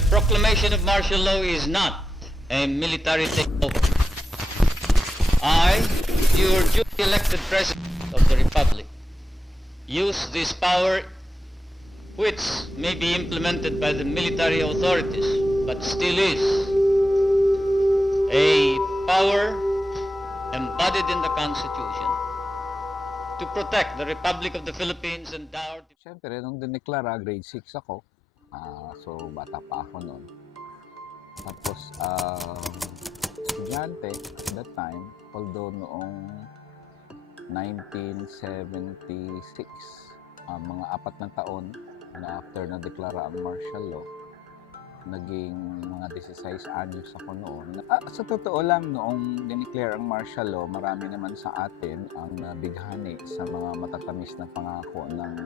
The proclamation of martial law is not a military takeover. I, your duly elected President of the Republic, use this power which may be implemented by the military authorities, but still is a power embodied in the Constitution to protect the Republic of the Philippines and our... Siyempre, nung dineklara, grade 6 ako. So, bata pa ako noon. Tapos, estudyante at that time, although noong 1976, mga 4 na taon na after na deklara ang martial law, naging mga 16 anyos ako noon. Sa totoo lang, noong dineclare ang martial law, marami naman sa atin ang bighani sa mga matatamis na pangako ng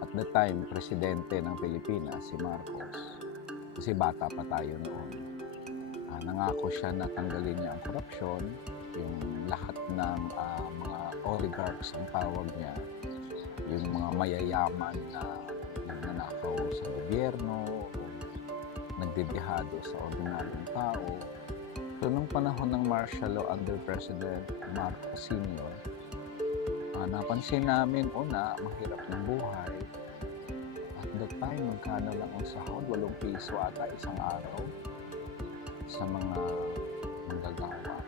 at the time, presidente ng Pilipinas, si Marcos. Kasi bata pa tayo noon. Nangako siya na tanggalin niya ang korupsyon, yung lahat ng mga oligarchs ang tawag niya, yung mga mayayaman na nanakaw sa gobyerno, nagdedehado sa ordinaryong tao. So, nung panahon ng martial law under President Marcos Sr., napansin namin, mahirap ng buhay. At that time, magkano lang ang sahod? 8 piso ata isang araw sa mga manggagawa.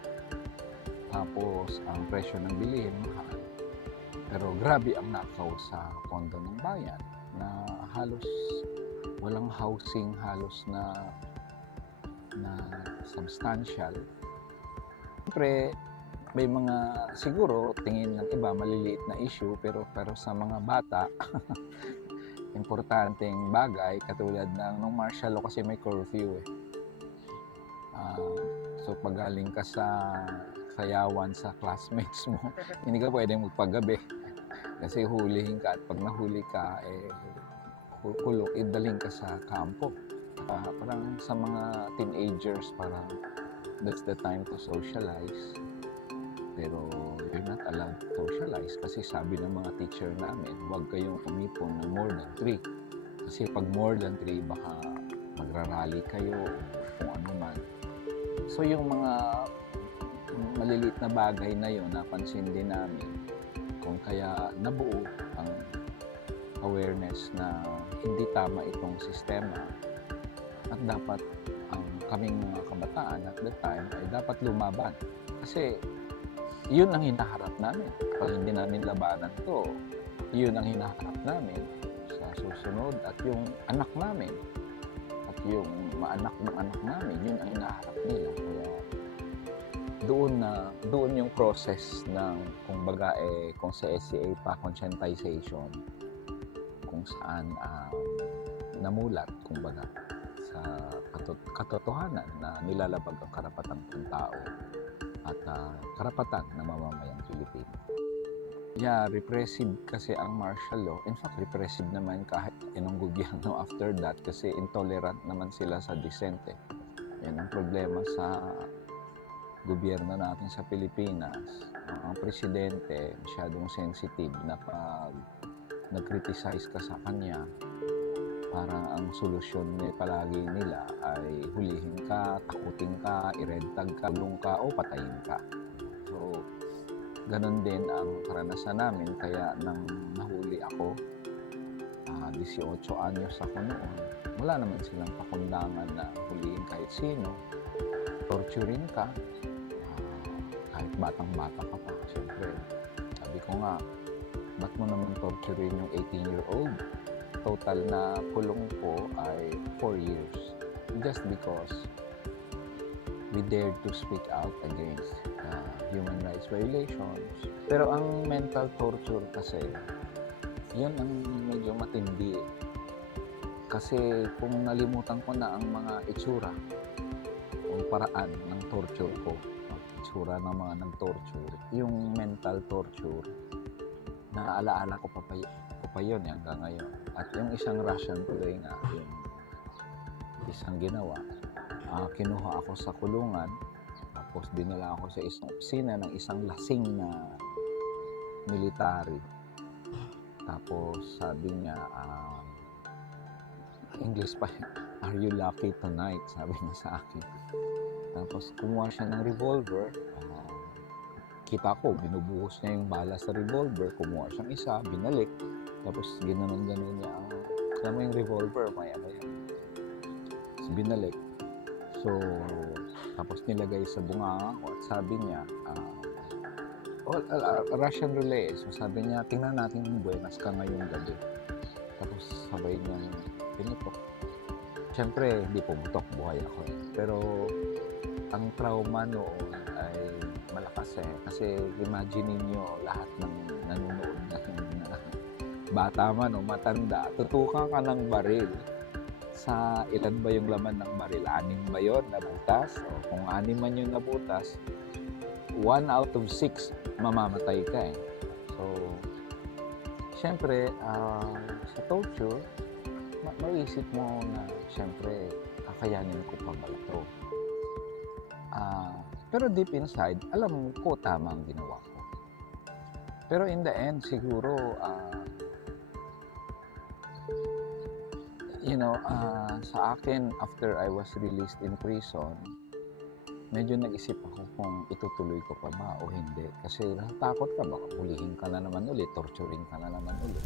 Tapos, ang presyo ng bilihin, mahal. Pero grabe ang nakaw sa pondo ng bayan na halos walang housing, halos na substantial. Siyempre, may mga siguro tingin ng iba maliliit na issue pero sa mga bata importanteng bagay katulad ng nung martial law kasi may curfew so pag galing ka sa sayawan sa classmates mo hindi ka pwedeng magpagabi kasi hulihin ka at pag nahuli ka kulong idaling ka sa kampo. Parang sa mga teenagers parang that's the time to socialize. Pero you're not allowed to socialize kasi sabi ng mga teacher namin, huwag kayong umipon ng more than 3. Kasi pag more than 3, baka magrarally kayo o kung ano man. So yung mga maliliit na bagay na yun, napansin din namin kung kaya nabuo ang awareness na hindi tama itong sistema at dapat ang kaming mga kabataan at that time ay dapat lumaban. Kasi yun ang hinaharap namin. Pag hindi namin labanan to, yun ang hinaharap namin sa susunod at yung anak namin at yung maanak ng anak namin, yun ang hinaharap nila. Kaya doon yung process ng kumbaga kung sa SCA pa conscientization kung saan namulat kumbaga sa katotohanan na nilalabag ang karapatan ng tao at karapatan ng mamamayang Pilipino. Yeah, repressive kasi ang martial law. In fact, repressive naman kahit anong gobyerno after that kasi intolerant naman sila sa dissent. Yan ang problema sa gobyerno natin sa Pilipinas. Ang presidente masyadong sensitive na pag nag-criticize ka sa kanya, parang ang solusyon palagi nila ay hulihin ka, takutin ka, i-red tag ka, gulong ka, o patayin ka. So, ganun din ang karanasan namin. Kaya nang nahuli ako, 18 anyos ako noon, wala naman silang pakundangan na hulihin kahit sino. Torturing ka, kahit batang-bata ka pa. Siyempre, sabi ko nga, ba't mo naman torturing yung 18-year-old? Total na kulong ko ay 4 years just because we dared to speak out against human rights violations. Pero ang mental torture kasi, yun ang medyo matindi kasi kung nalimutan ko na ang mga itsura o paraan ng torture ko, itsura ng mga nag-torture, yung mental torture, naaalaala ko pa yun hanggang ngayon. At yung isang Russian tuloy nga, yung isang ginawa, kinuha ako sa kulungan, tapos dinala ako sa isang opisina ng isang lasing na military. Tapos sabi niya, English pa, "Are you lucky tonight?" Sabi niya sa akin. Tapos kumuha siya ng revolver. Kita ko, binubuhos niya yung bala sa revolver. Kumuha siyang isa, binalik. Tapos ginanon-ganon niya ang, alam mo yung revolver, may ano yan. Tapos binalik. So, tapos nilagay sa bunganga ko at sabi niya, Russian roulette. So sabi niya, tingnan natin yung buenas ka ngayong gabi. Tapos sabay niya, pinutok. Siyempre, hindi pumutok, buhay ako. Pero, ang trauma noon ay malakas kasi imagine niyo lahat ng nanonood na bata man o matanda, tutukan ka ng baril. Sa ilan ba yung laman ng baril? 6 ba yun nabutas? O kung 6 man yung nabutas, 1 out of 6 mamamatay ka eh. So, syempre, sa torture, maisip mo na syempre, kakayanin ko pa ba ito? Pero deep inside, alam ko tama ang ginawa ko. Pero in the end, siguro, sa akin, after I was released in prison, medyo nag-isip ako kung itutuloy ko pa ba o hindi. Kasi natakot ka, baka hulihin ka na naman ulit, torturing ka na naman ulit.